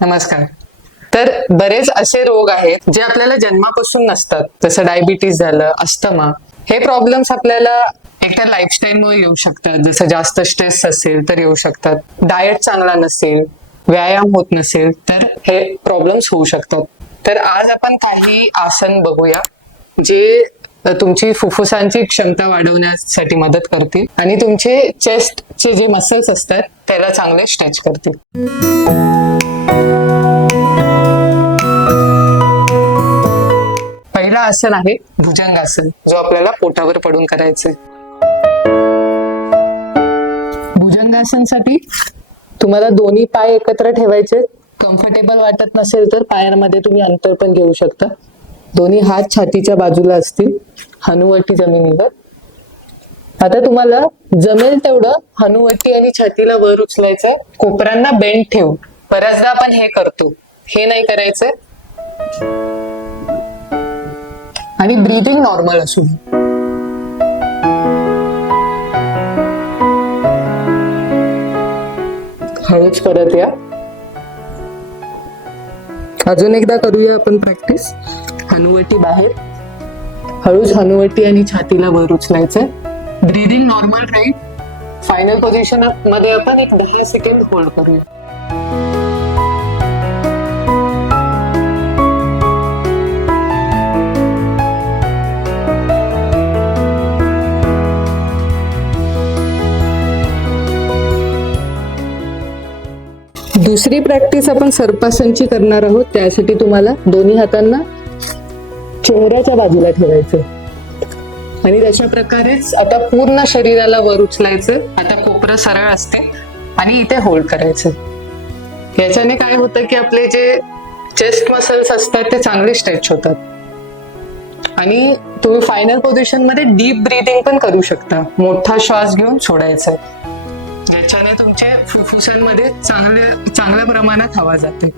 नमस्कार. तर बरेच असे रोग आहेत जे आपल्याला जन्मापासून नसतात. जसं डायबिटीस झालं अस्थमा हे प्रॉब्लेम्स आपल्याला एकतर लाईफस्टाईलमुळे येऊ शकतात. जसं जास्त स्ट्रेस असेल तर येऊ शकतात. डाएट चांगला नसेल व्यायाम होत नसेल तर हे प्रॉब्लेम्स होऊ शकतात. तर आज आपण काही आसन बघूया जे तुमची फुफ्फुसांची क्षमता वाढवण्यासाठी मदत करतील आणि तुमचे चेस्टचे जे मसल्स असतात त्याला चांगले स्ट्रेच करतील. पहिला आसन आहे भुजंगासन जो आपल्याला पोटावर पडून करायचंय. भुजंगासनसाठी तुम्हाला दोन्ही पाय एकत्र ठेवायचे. कम्फर्टेबल वाटत नसेल तर पायांमध्ये तुम्ही अंतर पण घेऊ शकता. दोन्ही हात छातीच्या बाजूला असतील हनुवटी जमिनीवर. आता तुम्हाला जमेल तेवढं हनुवटी आणि छातीला वर उचलायचं कोपरांना बेंड ठेवून. बऱ्याचदा आपण हे करतो. हे नाही करायचंय आणि ब्रीदिंग नॉर्मल असू दे. हळूच परत या. अजून एकदा करूया आपण प्रॅक्टिस हनुवटी बाहेर. हळूच हनुवटी आणि छातीला वर उचलायचंय ब्रीदिंग नॉर्मल राहील फायनल पोझिशनमध्ये आपण एक दहा सेकंड होल्ड करूया. दुसरी प्रॅक्टिस आपण सर्पासनची करणार आहोत. त्यासाठी तुम्हाला दोन्ही हातांना चेहऱ्याच्या बाजूला ठेवायचं. आणि तशा प्रकारेच आता पूर्ण शरीराला वर उचलायचं. आता कोपरं सरळ असते आणि इथे होल्ड करायचं. याच्याने काय होतं की आपले जे चेस्ट मसल्स असतात ते चांगले स्ट्रेच होतात. आणि तुम्ही फायनल पोझिशनमध्ये डीप ब्रीदिंग पण करू शकता. मोठा श्वास घेऊन सोडायचा. त्याने तुमच्या फुफ्फुसांमध्ये चांगल्या चांगल्या प्रमाणात हवा जाते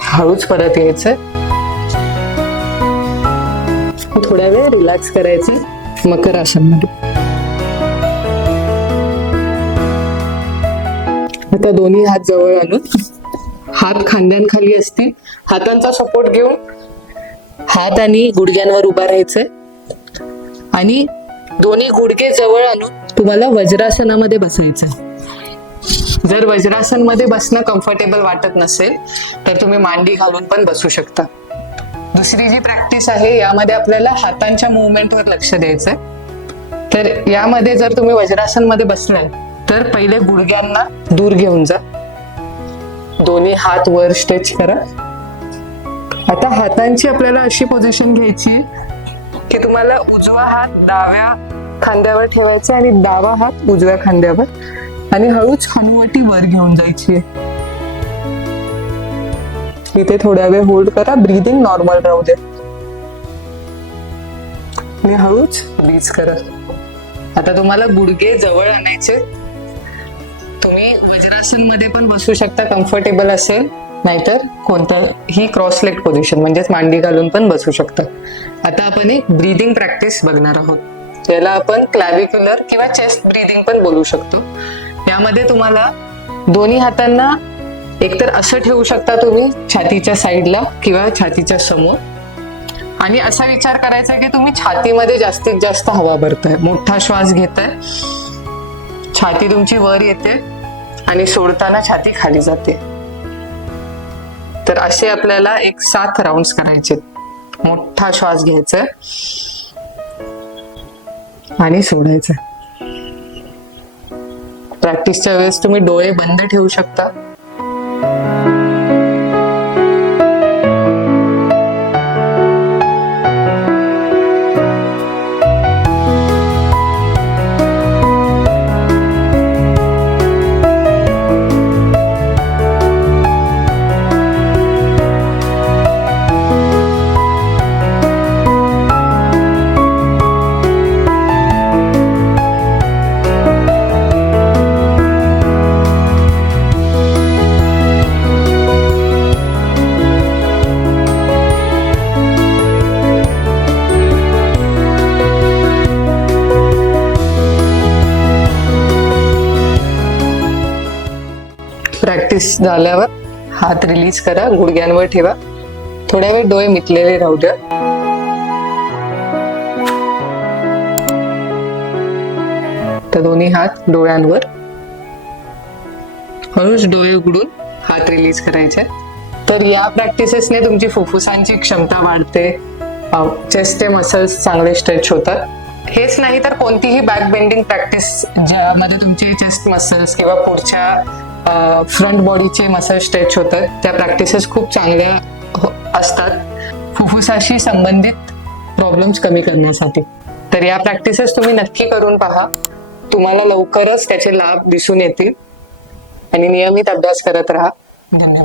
हळूच परत यायचं थोड्या वेळ रिलॅक्स करायचं. मकर आसनमध्ये. आता दोन्ही हात जवळ आणून हात खांद्यांखाली असतील. हातांचा सपोर्ट घेऊन हात आणि गुडघ्यांवर उभा राहायचंय. आणि दोन्ही गुडघे जवळ आणून तुम्हाला वज्रासनामध्ये बसायचं जर वज्रासनमध्ये बसणं कम्फर्टेबल वाटत नसेल तर तुम्ही मांडी घालून पण बसू शकता. दुसरी जी प्रॅक्टिस आहे यामध्ये आपल्याला हातांच्या मुवमेंटवर लक्ष द्यायचंय. तर यामध्ये जर तुम्ही वज्रासनमध्ये बसलाय तर पहिले गुडघ्यांना दूर घेऊन जा. दोन्ही हात वर स्ट्रेच करा. आता हातांची आपल्याला अशी पोझिशन घ्यायची की तुम्हाला उजवा हात डाव्या खांद्यावर ठेवायचा आणि डावा हात उजव्या खांद्यावर. आणि हळूच हनुवटी वर घेऊन जायची इथे थोड्या वेळ होल्ड करा. ब्रीदिंग नॉर्मल राहू दे. आणि हळूच ब्रीज करा. आता तुम्हाला गुडघे जवळ आणायचे तुम्ही वज्रासनमध्ये पण बसू शकता. कम्फर्टेबल असेल. नाहीतर कोणतंही क्रॉस लेग पोझिशन म्हणजेच मांडी घालून पण बसू शकतं. आता आपण एक ब्रीदिंग प्रॅक्टिस बघणार आहोत. याला आपण क्लॅविक्युलर किंवा चेस्ट ब्रीदिंग पण बोलू शकतो. यामध्ये तुम्हाला दोन्ही हातांना एकतर असं ठेवू शकता तुम्ही छातीच्या साईडला किंवा छातीच्या समोर. आणि असा विचार करायचा की तुम्ही छातीमध्ये जास्तीत जास्त हवा भरताय. मोठा श्वास घेताय. छाती तुमची वर येते आणि सोडताना छाती खाली जाते. तर असे आपल्याला एक सात राऊंड करायचे मोठा श्वास घ्यायचा आणि सोडायचा प्रॅक्टिसच्या वेळेस तुम्ही डोळे बंद ठेवू शकता. प्रॅक्टिस झाल्यावर हात रिलीज करा गुडघ्यांवर ठेवा. थोड्या वेळ डोळे मिटलेले राहू द्या. तर दोन्ही हात डोळ्यांवर. हळूच डोळे उघडून हात रिलीज करायचे. तर या प्रॅक्टिसेसने तुमची फुफ्फुसांची क्षमता वाढते. चेस्टचे मसल्स चांगले स्ट्रेच होतात. हेच नाही तर कोणतीही बॅक बेंडिंग प्रॅक्टिस ज्यामध्ये तुमचे चेस्ट मसल्स किंवा पुढच्या फ्रंट बॉडीचे मसल स्ट्रेच होतात. त्या प्रॅक्टिसेस खूप चांगल्या हो, असतात. फुफ्फुसाशी संबंधित प्रॉब्लेम्स कमी करण्यासाठी. तर या प्रॅक्टिसेस तुम्ही नक्की करून पहा. तुम्हाला लवकरच त्याचे लाभ दिसून येतील. आणि नियमित अभ्यास करत राहा. धन्यवाद.